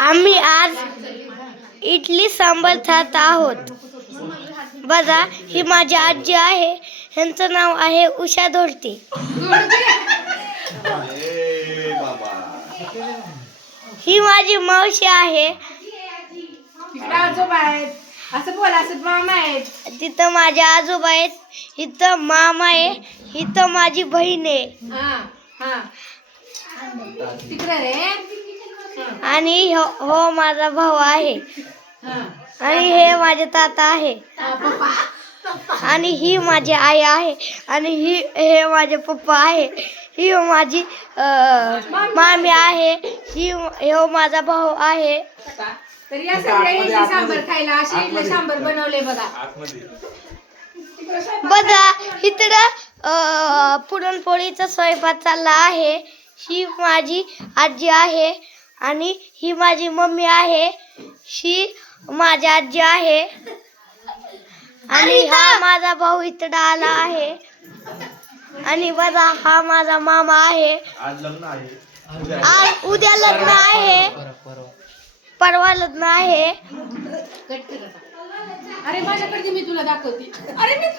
आम्ही आज इडली सांबार खात आहोत. बघा, ही माझी आजी आहे. ह्यांचं नाव आहे उषा धोडते. ही माझी मावशी आहे. असं बोल, असं मामा आहेत. तिथं माझे आजोबा आहेत. इथं मामा आहे. इथं माझी बहीण आहे. तिकडे रे. आणि हो माझा भाऊ आहे. आणि हे माझे ताता आहे. आणि ही माझी आई आहे. आणि हे माझे पप्पा आहे. ही माझी मामी आहे. हे माझा भाऊ आहे. तर या सगळ्या इडली सांबर खायला अशी इडली सांबर बनवले बघा. बघा, इकडं पुरणपोळीचा स्वयंपाक चालला आहे. ही माझी आजी आहे. आणि ही माझी मम्मी आहे. ही माझी आजी आहे. आणि हा माझा भाऊ इकडं आला आहे. आणि बघा, हा माझा मामा आहे. आज उद्या लग्न आहे. परवा लग्न आहे. अरे माझ्याकडे मी तुला दाखवते. अरे